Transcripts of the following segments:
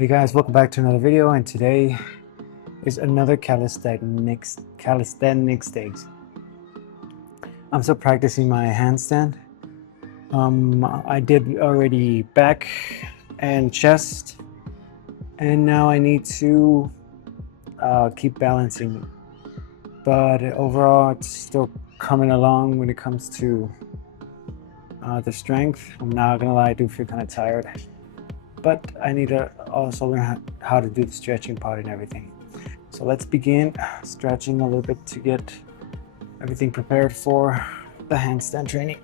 Hey guys, welcome back to another video, and today is another calisthenics days. I'm still practicing my handstand. I did already back and chest, and now I need to keep balancing. But overall, it's still coming along when it comes to the strength. I'm not gonna lie, I do feel kind of tired. But I need to also learn how to do the stretching part and everything. So let's begin stretching a little bit to get everything prepared for the handstand training.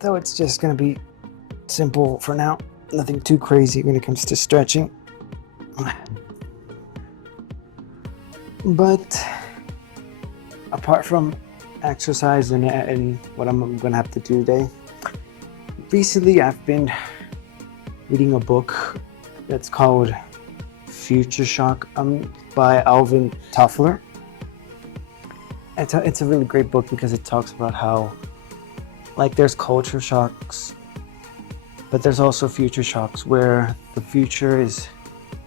Though it's just gonna be simple for now, nothing too crazy when it comes to stretching. But apart from exercise and what I'm gonna have to do today, recently I've been reading a book that's called Future Shock by Alvin Toffler. It's a really great book because it talks about how, like, there's culture shocks, but there's also future shocks where the future is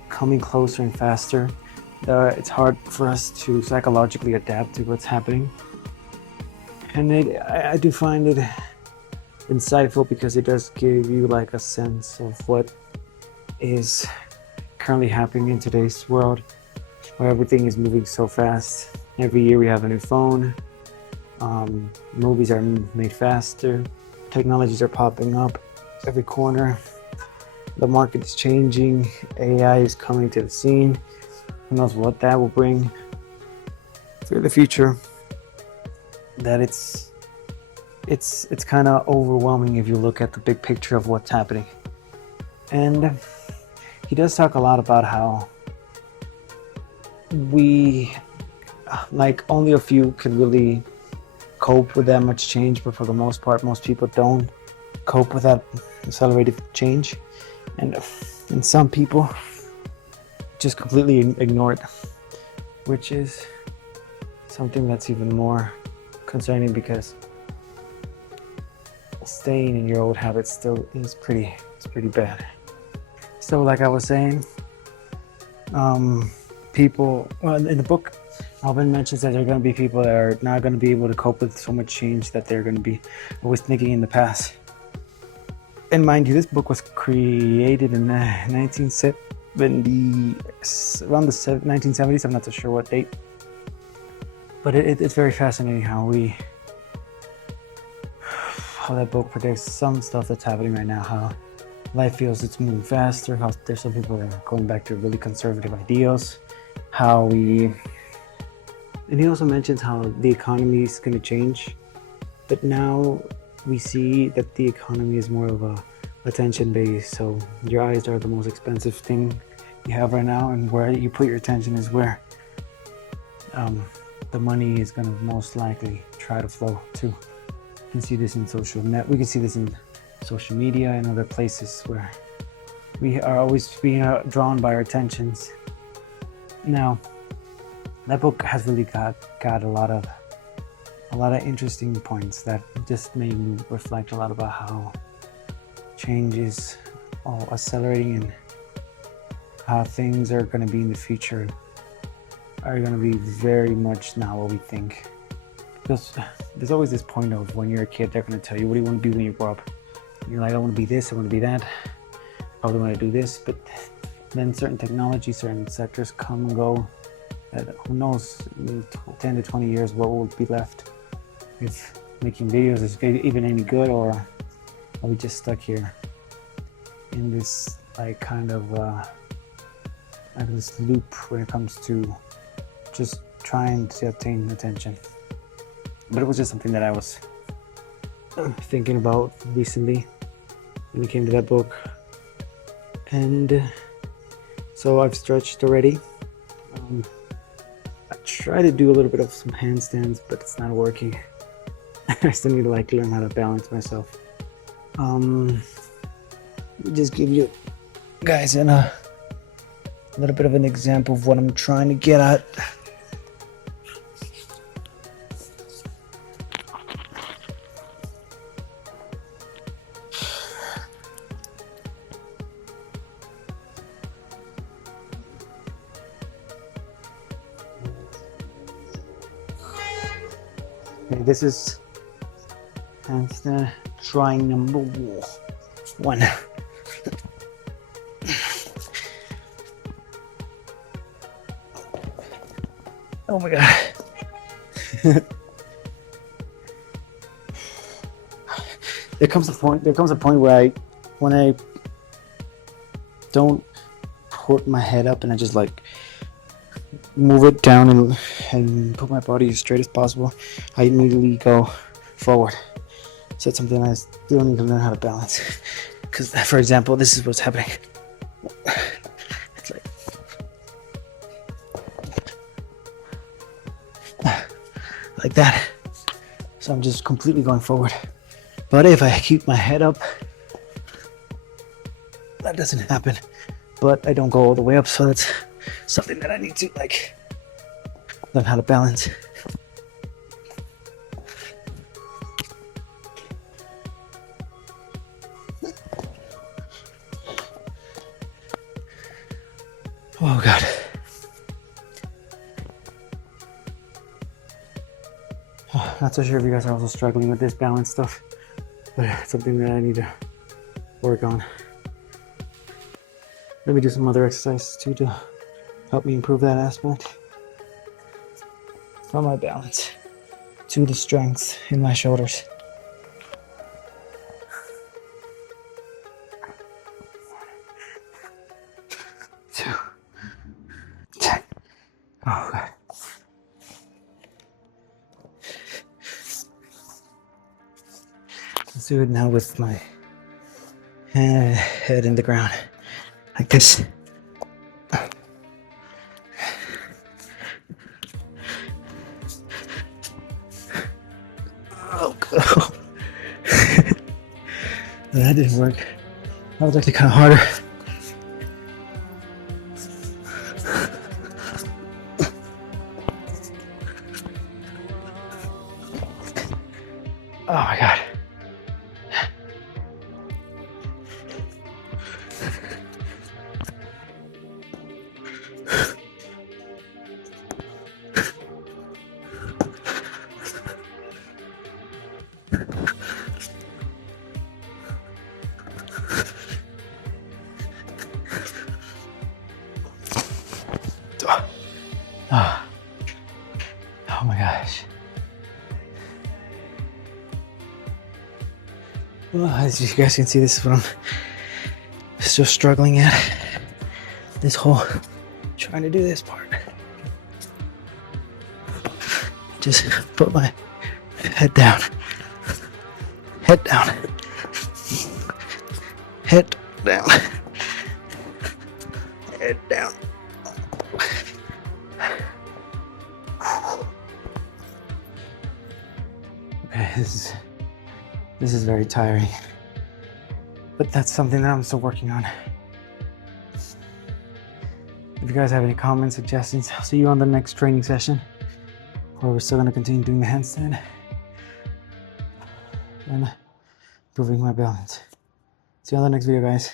coming closer and faster. It's hard for us to psychologically adapt to what's happening. And I do find it insightful because it does give you like a sense of what is currently happening in today's world, where everything is moving so fast. Every year we have a new phone, movies are made faster, technologies are popping up every corner, the market is changing, AI is coming to the scene. Who knows what that will bring for the future. That it's kind of overwhelming if you look at the big picture of what's happening. And he does talk a lot about how we, like, only a few can really cope with that much change, but for the most part, most people don't cope with that accelerated change. And some people just completely ignore it, which is something that's even more concerning because staying in your old habits still is pretty bad. So like I was saying, people, well, in the book, Alvin mentions that there are going to be people that are not going to be able to cope with so much change that they're going to be always thinking in the past. And mind you, this book was created in 1970, around the 1970s. I'm not so sure what date, but it's very fascinating how that book predicts some stuff that's happening right now, how life feels it's moving faster, how there's some people that are going back to really conservative ideals, and he also mentions how the economy is going to change, but now we see that the economy is more of a attention base. So your eyes are the most expensive thing you have right now, and where you put your attention is where the money is going to most likely try to flow to. We can see this in we can see this in social media and other places where we are always being drawn by our attentions. Now, that book has really got a lot of interesting points that just made me reflect a lot about how change is all accelerating and how things are going to be in the future are going to be very much not what we think. Because there's always this point of when you're a kid, they're going to tell you, what do you want to be when you grow up? And you're like, I want to be this, I want to be that, probably want to do this. But then certain technologies, certain sectors come and go, that who knows, in 10 to 20 years what will be left. If making videos is even any good, or are we just stuck here in this like kind of this loop when it comes to just trying to obtain attention. But it was just something that I was thinking about recently when it came to that book. And so I've stretched already. I try to do a little bit of some handstands, but it's not working. I still need to learn how to balance myself. Let me just give you guys a little bit of an example of what I'm trying to get at. Okay, this is handstand trying number 1. Oh my god. There comes a point where when I don't put my head up and I just like move it down and put my body as straight as possible, I immediately go forward. So it's something I still need to learn how to balance. Because, for example, this is what's happening. It's like that. So I'm just completely going forward. But if I keep my head up, that doesn't happen. But I don't go all the way up, so that's something that I need to like learn how to balance. Oh god. Oh, not so sure if you guys are also struggling with this balance stuff, but it's something that I need to work on. Let me do some other exercises too to help me improve that aspect. From my balance to the strength in my shoulders. 2, 10. Oh god. Let's do it now with my head in the ground. Like this. Oh god. That didn't work. That was actually kind of harder. Oh my god. Oh my gosh. Well, as you guys can see, this is what I'm still struggling at. This whole trying to do this part. Just put my head down. Head down. Head down. Head down. Okay, this is very tiring, but that's something that I'm still working on. If you guys have any comments, suggestions, I'll see you on the next training session, where we're still going to continue doing the handstand and improving my balance. See you on the next video, guys.